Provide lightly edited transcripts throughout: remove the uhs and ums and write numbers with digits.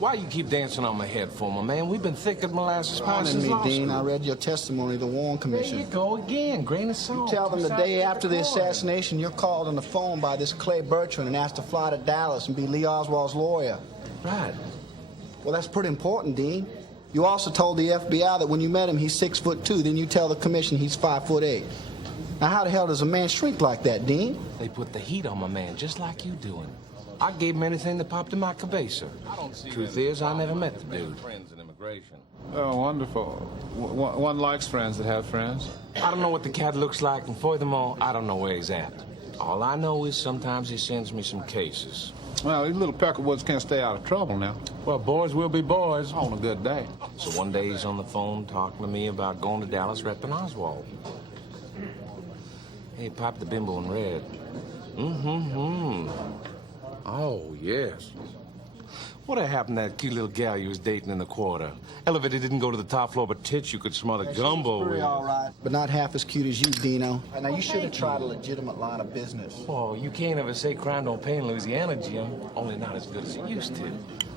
Why you keep dancing on my head for, my man? We've been thick as molasses pie since me, law Dean. school. I read your testimony to the Warren Commission. There you go again, grain of salt. You tell them the day after the assassination, you're called on the phone by this Clay Bertrand and asked to fly to Dallas and be Lee Oswald's lawyer. Right. Well, that's pretty important, Dean. You also told the FBI that when you met him, he's 6'2". Then you tell the commission he's 5'8". Now, how the hell does a man shrink like that, Dean? They put the heat on my man, just like you doing. I gave him anything that popped in my cabeza. Truth is, I never met the dude. Friends in immigration. Oh, wonderful. One likes friends that have friends. I don't know what the cat looks like, and furthermore, I don't know where he's at. All I know is sometimes he sends me some cases. Well, these little peckerwoods can't stay out of trouble now. Well, boys will be boys. On a good day. So one day he's on the phone talking to me about going to Dallas repping Oswald. Hey, pop the bimbo in red. Oh, yes. What happened to that cute little gal you was dating in the quarter? Elevator didn't go to the top floor, but tits you could smell the gumbo with. All right, but not half as cute as you, Dino. Now, you should have tried a legitimate line of business. Oh, you can't ever say crime don't pay in Louisiana, Jim. Only not as good as it used to.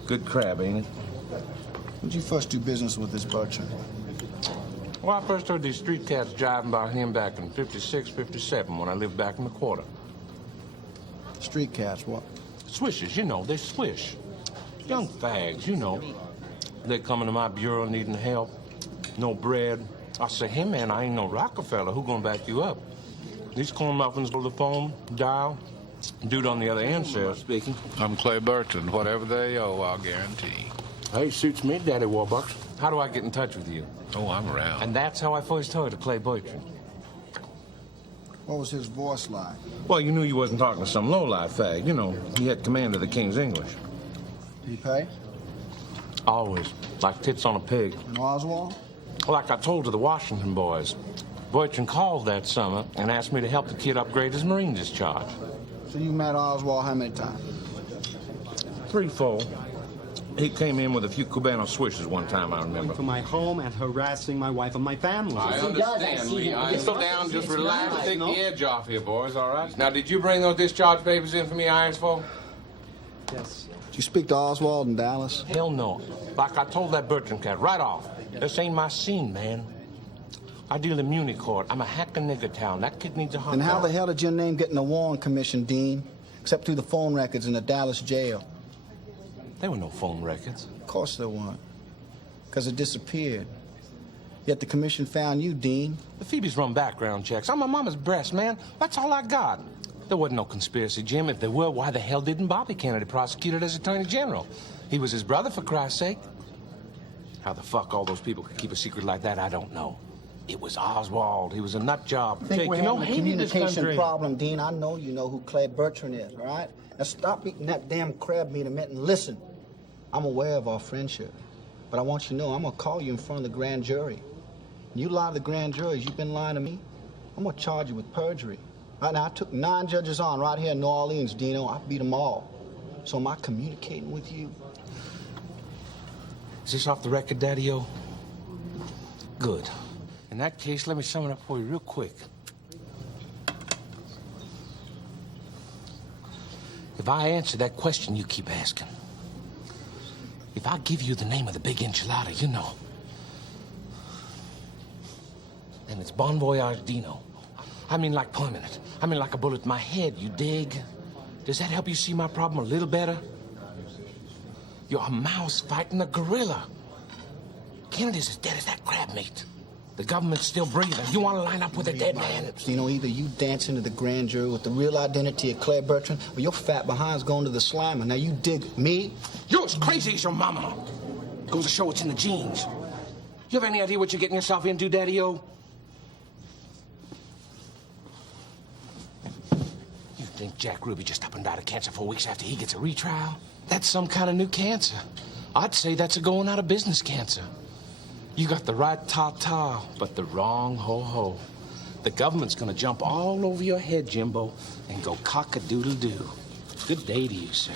Good crab, ain't it? When'd you first do business with this Bertrand? Well, I first heard these street cats jiving about him back in 56, 57 when I lived back in the quarter. Street cats, what? Swishers, you know, they swish. Young fags, you know. They come into my bureau needing help. No bread. I say, hey, man, I ain't no Rockefeller. Who gonna back you up? These corn muffins go to the phone, dial. Dude on the other end says, speaking. I'm Clay Bertrand. Whatever they owe, I'll guarantee. Hey, suits me, Daddy Warbucks. How do I get in touch with you? Oh, I'm around. And that's how I first heard of Clay Bertrand. What was his voice like? Well, you knew you wasn't talking to some low-life fag. You know, he had command of the King's English. Did he pay? Always. Like tits on a pig. And Oswald? Like I told to the Washington boys. Bertrand called that summer and asked me to help the kid upgrade his Marine discharge. So you met Oswald how many times? 3, 4. He came in with a few Cubano swishers one time, I remember. From my home and harassing my wife and my family. I understand, Lee. I slow down, just relax, take the edge off here, boys, all right? Now, did you bring those discharge papers in for me, irons for? Yes. Did you speak to Oswald in Dallas? Hell no. Like I told that Bertrand cat right off. This ain't my scene, man. I deal in Muni Court. I'm a hack of nigger town. That kid needs a hot Then how dog. the hell did your name get in the Warren Commission, Dean? Except through the phone records in the Dallas jail. There were no phone records. Of course there weren't. Because it disappeared. Yet the commission found you, Dean. The Phoebes run background checks. I'm my mama's breast, man. That's all I got. There wasn't no conspiracy, Jim. If there were, why the hell didn't Bobby Kennedy prosecute it as Attorney General? He was his brother, for Christ's sake. How the fuck all those people could keep a secret like that, I don't know. It was Oswald. He was a nut job. I think we're having a hated this communication country. problem, Dean. I know you know who Clay Bertrand is, all right? Now stop eating that damn crab meat a minute and listen. I'm aware of our friendship, but I want you to know I'm gonna call you in front of the grand jury. You lie to the grand juries, you've been lying to me. I'm gonna charge you with perjury. Right now, I took 9 judges on right here in New Orleans, Dino. I beat them all. So am I communicating with you? Is this off the record, Daddy-O? Good. In that case, let me sum it up for you real quick. If I answer that question you keep asking, if I give you the name of the big enchilada, you know, then it's Bon Voyage Dino. I mean like permanent. I mean like a bullet in my head, you dig? Does that help you see my problem a little better? You're a mouse fighting a gorilla. Kennedy's as dead as that crab meat. The government's still breathing. You want to line up with a dead man? You know, either you dance into the grand jury with the real identity of Clay Bertrand, or your fat behind's going to the slammer. Now, you dig me? You're as crazy as your mama. Goes to show it's in the genes. You have any idea what you're getting yourself into, Daddy-O? You think Jack Ruby just up and died of cancer 4 weeks after he gets a retrial? That's some kind of new cancer. I'd say that's a going out of business cancer. You got the right ta-ta, but the wrong ho-ho. The government's gonna jump all over your head, Jimbo, and go cock-a-doodle-doo. Good day to you, sir.